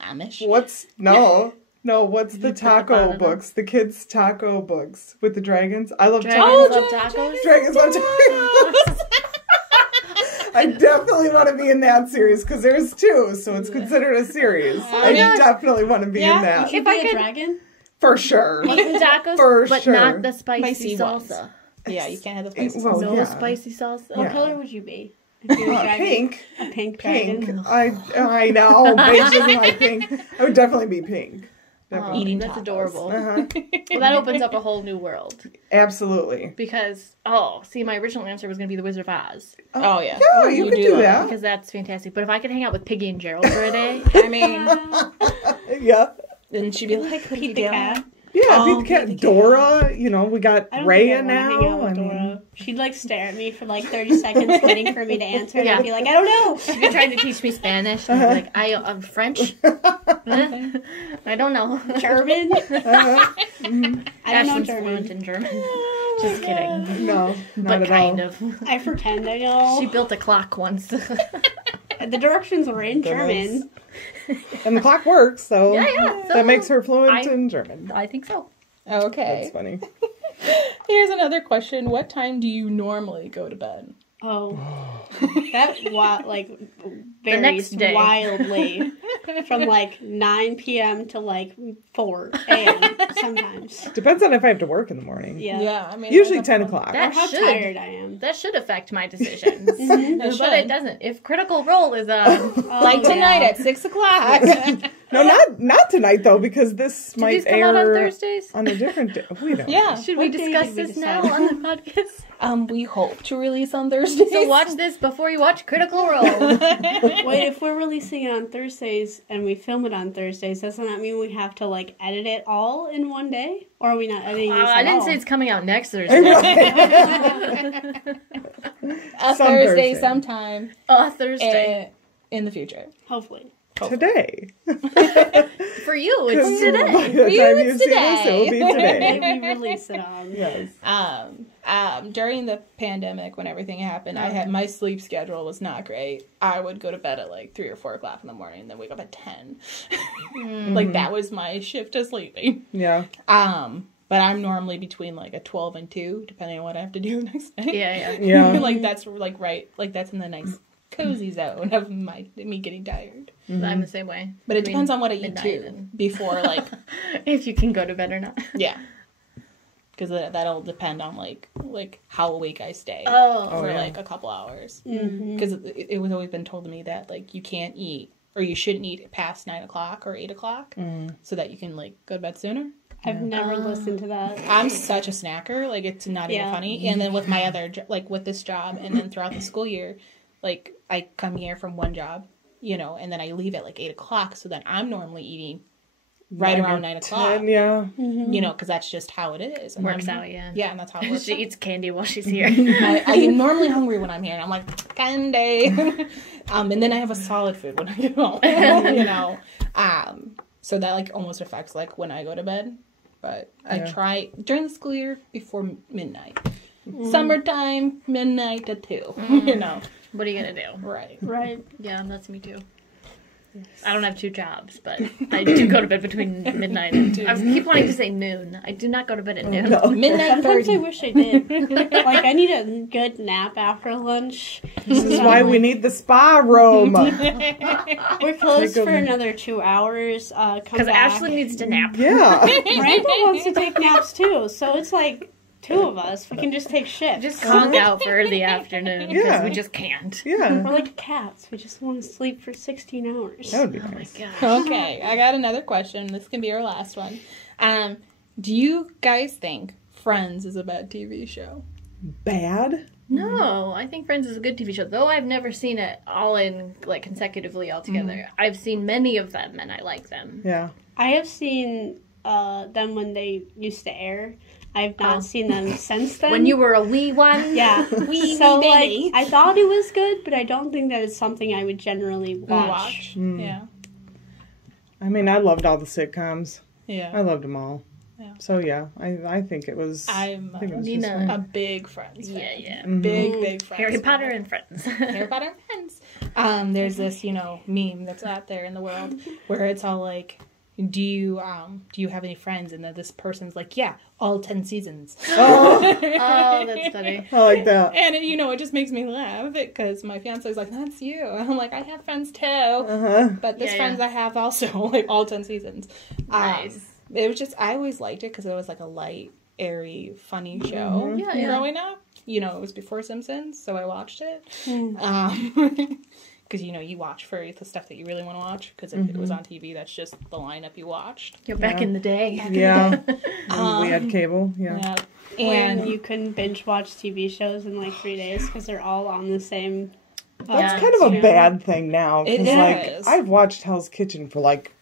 Amish? What's what's the taco books? The kids' taco books with the dragons. I love Dragons tacos. love tacos. Dragons love tacos. I definitely want to be in that series because there's 2, so it's considered a series. I gosh. definitely want to be in that. You If be I a could- dragon? For sure. Eat the tacos, For but sure. not the spicy ones. salsa. Yeah, you can't have the spicy Well, sauce. No yeah. spicy salsa. What Yeah. color would you be? If you were a dragon? Pink. A pink Pink. dragon? I know. Paige doesn't like pink. I would definitely be pink. Definitely. Eating That's tacos. adorable. Uh-huh. Well, that opens up a whole new world. Absolutely. Because, see, my original answer was going to be The Wizard of Oz. Oh, yeah. Yeah, you could do love that. Because that's fantastic. But if I could hang out with Piggy and Gerald for a day, I mean, Yeah. then she'd be like, what are you Pete the doing? cat. Yeah, Oh, beat the cat. Dora, we got I don't Raya think I wanna hang out now. with I mean, Dora. She'd like stare at me for like 30 seconds waiting for me to answer, and Yeah. I'd be like, I don't know. she'd be trying to teach me Spanish. And I'd be like, I'm French. I don't know. German? I don't know Ashlyn's fluent German. in German. Just kidding. no, not But at kind all. of. I pretend I know. She built a clock once. The directions were in German. And the clock works, so, Yeah. So that makes her fluent in German. I think so. Okay. That's funny. Here's another question. What time do you normally go to bed? Oh, that varies next day. wildly from like 9 p.m. to like 4 a.m. sometimes. Depends on if I have to work in the morning. Yeah. I mean, Usually that's 10 a- o'clock. That Or how should. tired I am. That should affect my decisions. It But should. it doesn't. If Critical Role is Like tonight at 6 o'clock. No, not tonight, though, because this do might these come air out on Thursdays? on a different day. We don't. Yeah. Should we What day discuss did we this decide? now on the podcast? We hope to release on Thursdays. So watch this before you watch Critical Role. Wait, if we're releasing it on Thursdays and we film it on Thursdays, doesn't that mean we have to like edit it all in one day? Or are we not editing this I at didn't all? say it's coming out next Thursday. A Some Thursday Thursday. sometime Thursday. in the future. Hopefully. Today. For you, it's By today. the For you, time it's see this, it will be Maybe today. we release it on. Yes. During the pandemic, when everything happened, I had my sleep schedule was not great. I would go to bed at like 3 or 4 o'clock in the morning, and then wake up at 10. Like that was my shift of sleeping. Yeah. But I'm normally between like a 12 and 2, depending on what I have to do the next day. Yeah. Yeah. Like that's like right, like that's in the nice cozy zone of me getting tired. I'm the same way. But it Between depends on what I eat midnight too. and- Before like If you can go to bed or not. yeah, because that'll depend on like how awake I stay for yeah. like a couple hours. Mm-hmm. Because it was always been told to me that like you can't eat or you shouldn't eat past 9 o'clock or 8 o'clock so that you can like go to bed sooner. I've never listened to that. I'm such a snacker, like it's not even Yeah. funny. And then with my other like with this job, and then throughout the school year, like I come here from one job, and then I leave at like 8 o'clock. So then I'm normally eating right around 9 o'clock. 10, yeah. Because that's just how it is. And Works I'm- out, yeah. Yeah, and that's how it works. She eats candy while she's here. I am normally hungry when I'm here, and I'm like, candy. And then I have a solid food when I get home, So that like almost affects like when I go to bed. But I try during the school year before midnight. Summertime, midnight to 2. What are you gonna do? Right. Right. Yeah, that's me too. I don't have 2 jobs, but I do go to bed between midnight and 2. I keep wanting to say noon. I do not go to bed at noon. Midnight Sometimes 30. I wish I did. Like, I need a good nap after lunch. This is why we need the spa room. We're closed Take a- for another 2 hours. Come Because back. Ashley needs to nap. Yeah. Randall wants to take naps too, so it's like 2 of us. We can just take shifts. Just conk out for the afternoon because Yeah. we just can't. Yeah. We're like cats. We just want to sleep for 16 hours. That would be Oh my nice. gosh. Okay, I got another question. This can be our last one. Do you guys think Friends is a bad TV show? Bad? No, I think Friends is a good TV show. Though I've never seen it all in like consecutively all together. I've seen many of them and I like them. Yeah. I have seen them when they used to air. I've not seen them since then. When you were a wee one. Yeah. Wee So, baby. like, I thought it was good, but I don't think that it's something I would generally watch. Yeah. I mean, I loved all the sitcoms. Yeah. I loved them all. Yeah. So yeah, I think it was. I'm I think it was Nina. just fine. a big Friends fan. Yeah. Big Friends Harry fan. Potter and Friends. Harry Potter and Friends. There's this, meme that's out there in the world where it's all like, do you have any friends? And then this person's like, yeah, all 10 seasons. Oh, that's funny. I like that. And it just makes me laugh because my fiance's like, that's you. And I'm like, I have friends too. But this Yeah, friends I have also, like all 10 seasons. Nice. It was just, I always liked it because it was like a light, airy, funny show Yeah, yeah. growing up. It was before Simpsons, so I watched it. Because, you watch for the stuff that you really want to watch. Because if it was on TV, that's just the lineup you watched. You're back in the day. Yeah. When we had cable. Yeah. Yeah. When And you couldn't binge watch TV shows in like 3 days because they're all on the same. That's kind of a bad thing now. It 'cause, like, is. I've watched Hell's Kitchen for like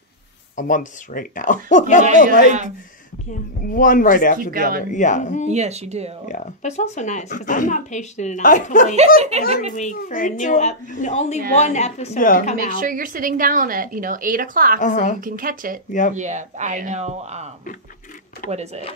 a month straight now. Yeah. Yeah. One right Just after keep the other. going. Yeah. Yes, you do. Yeah. But it's also nice because I'm not patient enough to wait every week for a new only Yeah. one episode Yeah. to come Make out. sure you're sitting down at 8 o'clock so you can catch it. Yep. Yeah, I know. What is it?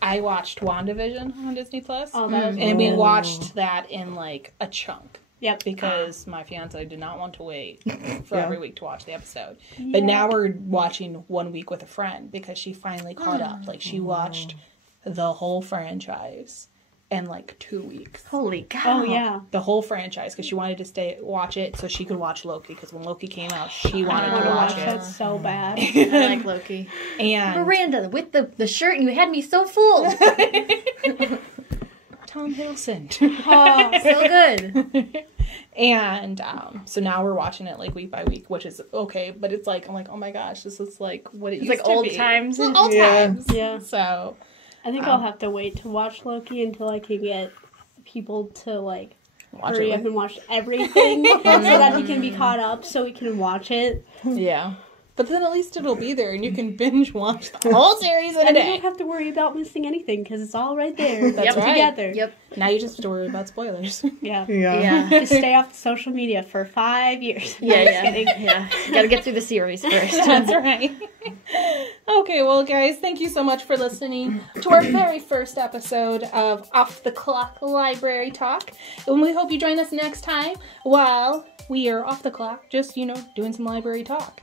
I watched WandaVision on Disney Plus, Oh, that was and we watched that in like a chunk. Yep. Because my fiance did not want to wait for Yeah. every week to watch the episode. But now we're watching 1 week with a friend because she finally caught up. Like, she watched the whole franchise in like 2 weeks. Holy cow. Oh, yeah. The whole franchise, because she wanted to watch it so she could watch Loki. Because when Loki came out, she wanted I to watch watched it. that so bad. I like Loki. And Miranda, with the shirt, you had me so fooled. Tom Hiddleston. Oh, so good. And so now we're watching it like week by week, which is okay. But it's like, I'm like, oh my gosh, this is like what it It's used like to old be. times. Well, old Yeah. times. Yeah. So I think I'll have to wait to watch Loki until I can get people to, like, watch hurry it. up and watch everything so that he can be caught up so we can watch it. Yeah. But then at least it'll be there and you can binge watch the whole series in a And you day. don't have to worry about missing anything because it's all right there. That's right. Together. Yep. Now you just have to worry about spoilers. Yeah. Yeah. Yeah. Just stay off social media for 5 years. Yeah, No, just yeah. kidding. Yeah. Gotta get through the series first. That's right. Okay, well, guys, thank you so much for listening to our very first episode of Off the Clock Library Talk. And we hope you join us next time while we are off the clock, just, doing some library talk.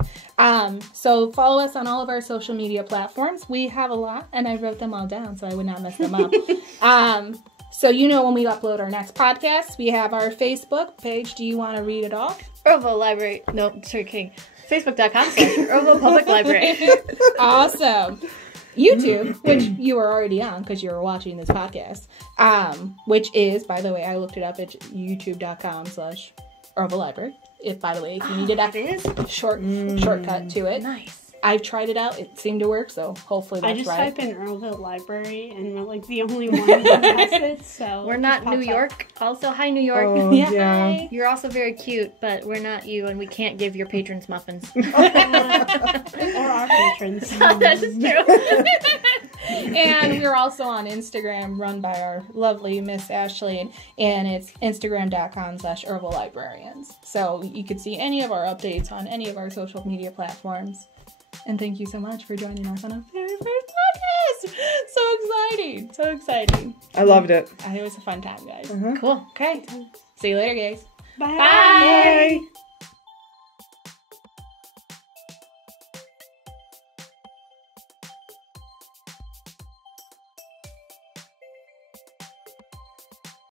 So follow us on all of our social media platforms. We have a lot, and I wrote them all down so I would not mess them up. So when we upload our next podcast, we have our Facebook page. Do you want to read it off? Orville Library. No, sorry, kidding. Facebook.com/Orville Public Library. Awesome. YouTube, which you are already on because you're watching this podcast, which is, by the way, I looked it up at youtube.com/Orville Library. By the way, if you needed It is? shortcut to it. Nice. I've tried it out. It seemed to work, so hopefully I that's just right. type in Earlville Library and we're like the only one that has it, so We're it not just pops New up. York. Also, hi, New York. Oh, Yeah. yeah. You're also very cute, but we're not you, and we can't give your patrons muffins. Or our patrons. That is true. And we're also on Instagram, run by our lovely Miss Ashley, and it's instagram.com/Orville Librarians. So you could see any of our updates on any of our social media platforms. And thank you so much for joining us on our very first podcast. So exciting. So exciting. I loved it. It was a fun time, guys. Cool. Okay. See you later, guys. Bye. Bye. Bye.